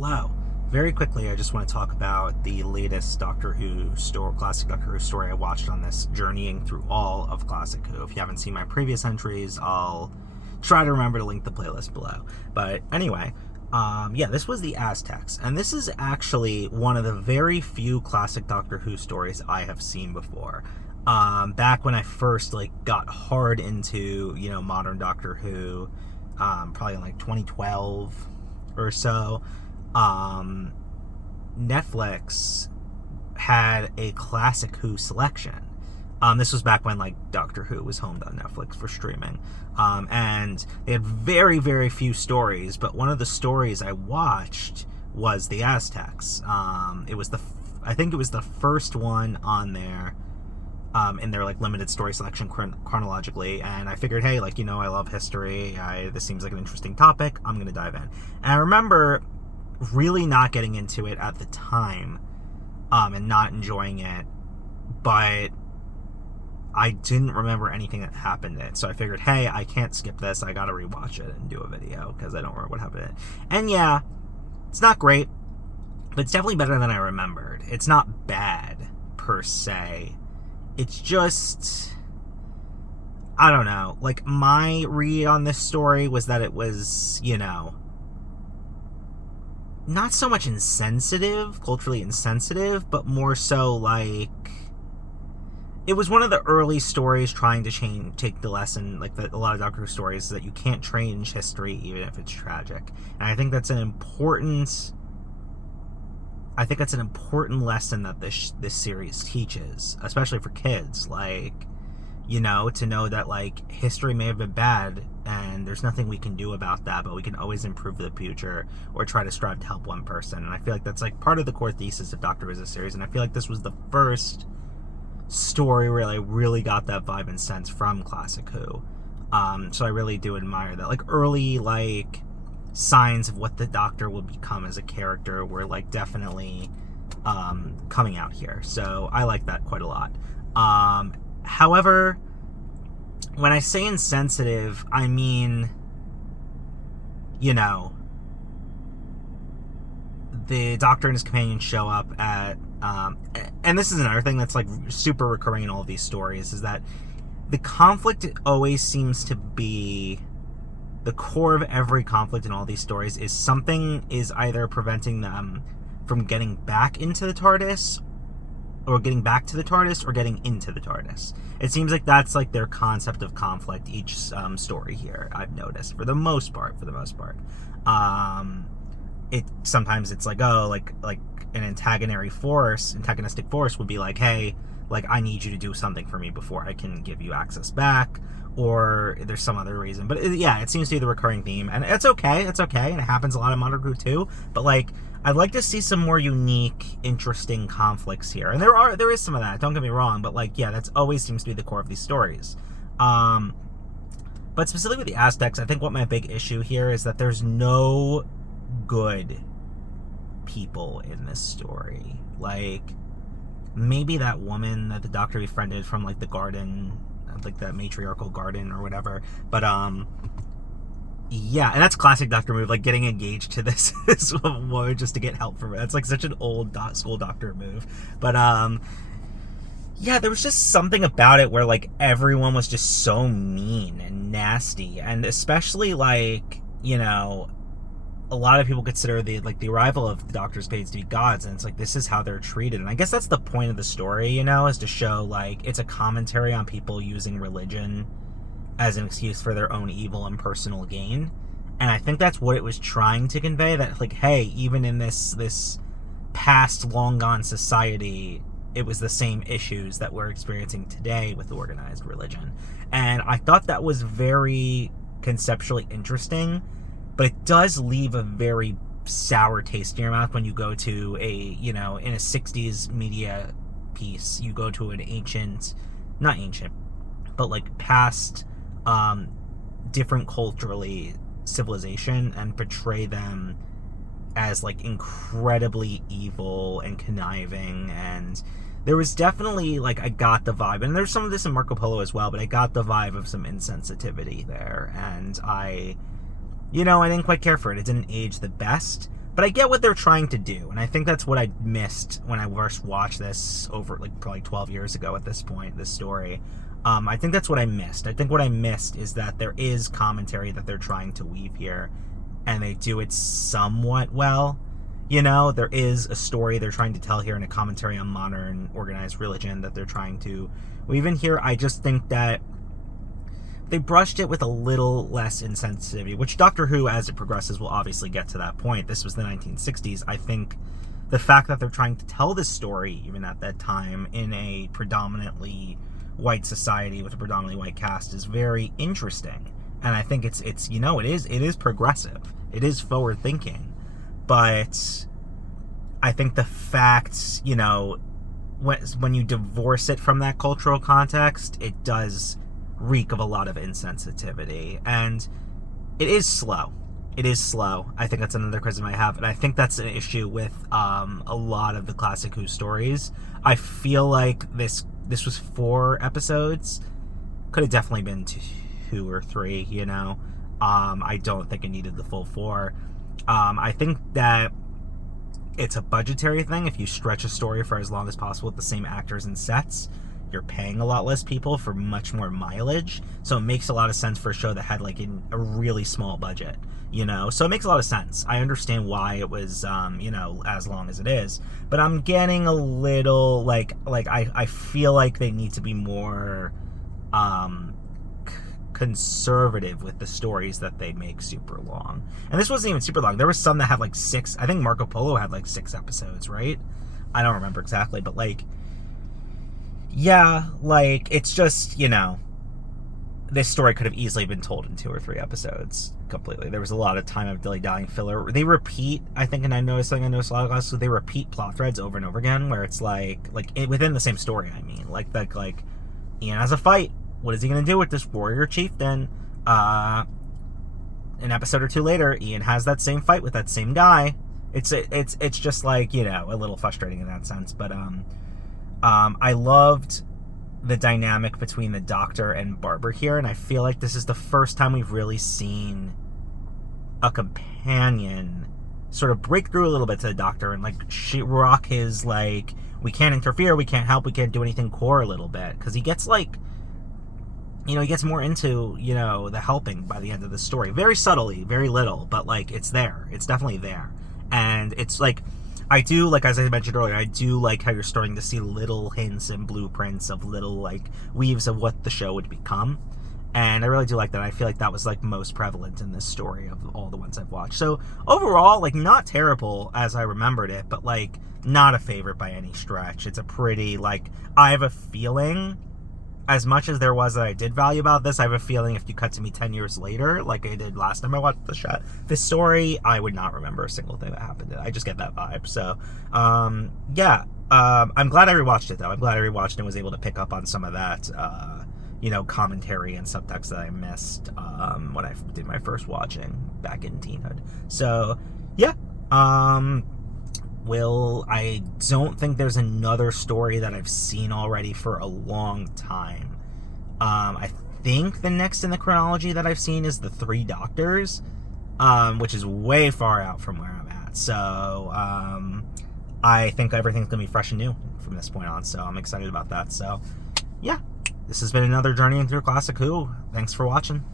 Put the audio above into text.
below. Very quickly, I just want to talk about the latest classic Doctor Who story I watched on this journeying through all of Classic Who. If you haven't seen my previous entries, I'll try to remember to link the playlist below. But anyway, this was the Aztecs, and this is actually one of the very few classic Doctor Who stories I have seen before. Back when I first got hard into modern Doctor Who, probably in 2012 or so. Netflix had a Classic Who selection. This was back when Doctor Who was homed on Netflix for streaming. And they had very, very few stories, but one of the stories I watched was the Aztecs. I think it was the first one on there, in their limited story selection chronologically, and I figured, hey, I love history, this seems like an interesting topic, I'm gonna dive in. And I remember really not getting into it at the time, and not enjoying it, but I didn't remember anything that happened in it, so I figured, hey, I can't skip this, I gotta rewatch it and do a video, because I don't remember what happened in it. And yeah, it's not great, but it's definitely better than I remembered. It's not bad, per se. It's just, I don't know, my read on this story was that it was, not so much culturally insensitive, but more so it was one of the early stories trying to take the lesson, a lot of Doctor Who stories, that you can't change history even if it's tragic. And I think that's an important lesson that this series teaches, especially for kids, to know that history may have been bad and there's nothing we can do about that, but we can always improve the future or try to strive to help one person. And I feel like that's part of the core thesis of Doctor Who as a series, and I feel like this was the first story where I really got that vibe and sense from Classic Who. So I really do admire that. Early signs of what the Doctor will become as a character were definitely coming out here. So I like that quite a lot. However, when I say insensitive, I mean, the Doctor and his companions show up at, and this is another thing that's super recurring in all of these stories, is that the conflict always seems to be, the core of every conflict in all these stories is something is either preventing them from getting back into the TARDIS, or getting back to the TARDIS, or getting into the TARDIS. It seems like that's their concept of conflict each story here, I've noticed, for the most part. Sometimes it's an antagonistic force would be hey, I need you to do something for me before I can give you access back, or there's some other reason. But it seems to be the recurring theme, and it's okay, and it happens a lot in Modern Who too, but I'd like to see some more unique, interesting conflicts here. And there is some of that, don't get me wrong, but that's always seems to be the core of these stories. But specifically with the Aztecs, I think what my big issue here is that there's no good people in this story. Maybe that woman that the Doctor befriended from the garden, that matriarchal garden or whatever, but yeah, and that's classic Doctor move, getting engaged to this woman just to get help from her. That's such an old school Doctor move. But yeah, there was just something about it where everyone was just so mean and nasty, and especially a lot of people consider the arrival of the Doctor's Spades to be gods, and it's this is how they're treated. And I guess that's the point of the story, is to show it's a commentary on people using religion as an excuse for their own evil and personal gain. And I think that's what it was trying to convey, that hey, even in this past long gone society, it was the same issues that we're experiencing today with organized religion. And I thought that was very conceptually interesting, but it does leave a very sour taste in your mouth when you go to in a 60s media piece, you go to an not ancient, but past, different culturally civilization, and portray them as incredibly evil and conniving. And there was definitely I got the vibe, and there's some of this in Marco Polo as well, but I got the vibe of some insensitivity there, and I didn't quite care for it. It didn't age the best, But I get what they're trying to do, and I think that's what I missed when I first watched this over, like, probably 12 years ago at this point, this story. I think that's what I missed. I think what I missed is that there is commentary that they're trying to weave here, and they do it somewhat well. You know, there is a story they're trying to tell here, and a commentary on modern organized religion that they're trying to weave in here. I just think that they brushed it with a little less insensitivity, which Doctor Who, as it progresses, will obviously get to that point. This was the 1960s. I think the fact that they're trying to tell this story, even at that time, in a predominantly white society with a predominantly white cast is very interesting. And I think it's you know, it is progressive. It is forward thinking. But I think the fact, you know, when you divorce it from that cultural context, it does reek of a lot of insensitivity, and it is slow. It is slow. I think that's another criticism I have, and I think that's an issue with a lot of the classic Who stories. I feel like this was 4 episodes. Could have definitely been 2 or 3, you know. I don't think it needed the full 4. I think that it's a budgetary thing. If you stretch a story for as long as possible with the same actors and sets, you're paying a lot less people for much more mileage. So it makes a lot of sense for a show that had like a really small budget, you know? So it makes a lot of sense. I understand why it was, you know, as long as it is. But I'm getting a little, I feel like they need to be more conservative with the stories that they make super long. And this wasn't even super long. There was some that had like 6. I think Marco Polo had like 6 episodes, right? I don't remember exactly, but like, yeah, like, it's just, you know, this story could have easily been told in 2 or 3 episodes completely. There was a lot of time of dilly-dallying filler. They repeat, I think, and I noticed a lot of classes, they repeat plot threads over and over again, where it's like within the same story, I mean. Like Ian has a fight. What is he going to do with this warrior chieftain? An episode or 2 later, Ian has that same fight with that same guy. It's just like, you know, a little frustrating in that sense, but I loved the dynamic between the Doctor and Barbara here, and I feel like this is the first time we've really seen a companion sort of break through a little bit to the Doctor and, like, rock his, like, we can't interfere, we can't help, we can't do anything core a little bit. Because he gets, like, you know, he gets more into, you know, the helping by the end of the story. Very subtly, very little, but, like, it's there. It's definitely there. And it's, like, I do, like, as I mentioned earlier, I do like how you're starting to see little hints and blueprints of little, like, weaves of what the show would become. And I really do like that. I feel like that was, like, most prevalent in this story of all the ones I've watched. So, overall, like, not terrible as I remembered it, but, like, not a favorite by any stretch. It's a pretty, like, I have a feeling, as much as there was that I did value about this, I have a feeling if you cut to me 10 years later, like I did last time I watched this story, I would not remember a single thing that happened. I just get that vibe. So, yeah. I'm glad I rewatched it, though. I'm glad I rewatched it and was able to pick up on some of that, you know, commentary and subtext that I missed when I did my first watching back in teenhood. So, yeah. I don't think there's another story that I've seen already for a long time. I think the next in the chronology that I've seen is the 3 Doctors, which is way far out from where I'm at. So, I think everything's going to be fresh and new from this point on, so I'm excited about that. So, yeah, this has been another journey through Classic Who. Thanks for watching.